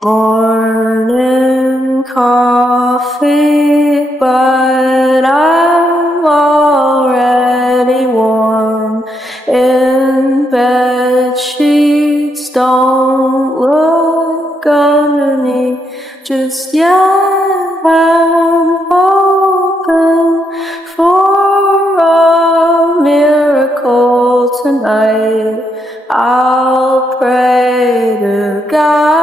Morning coffee, but I'm already warm in bed. Sheets don't look underneath just yet. I'm hoping for a miracle tonight. I'll pray to God.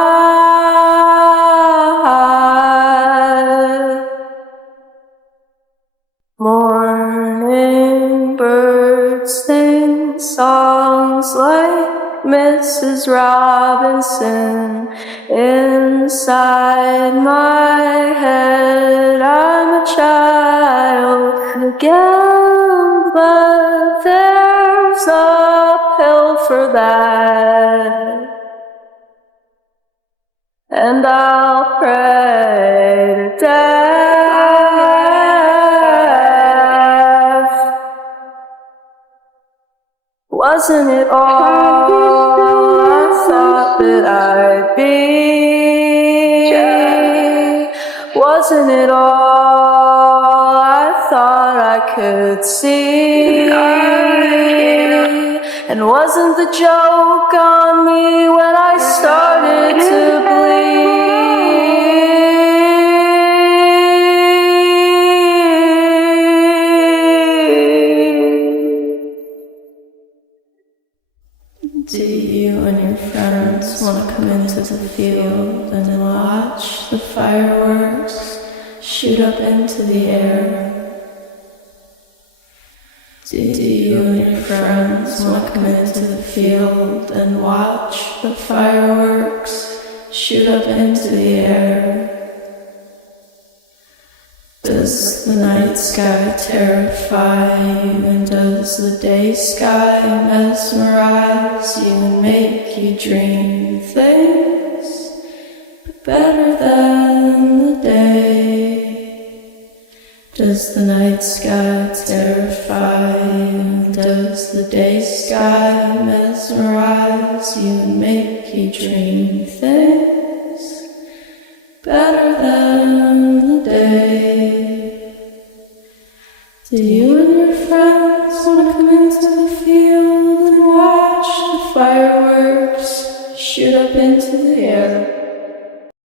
Morning birds sing songs like Mrs. Robinson. Inside my head I'm a child again, but there's a pill for that, and I'll pray to death. Wasn't it all I thought that I'd be? Wasn't it all I thought I could see? And wasn't the joke on me when I started to bleed? Do you and your friends want to come into the field and watch the fireworks shoot up into the air? Do you and your friends want to come into the field and watch the fireworks shoot up into the air? Does the night sky terrify you, and does the day sky mesmerize you and make you dream things better than the day? Does the night sky terrify you, and does the day sky mesmerize you and make you dream things better than the day? Do you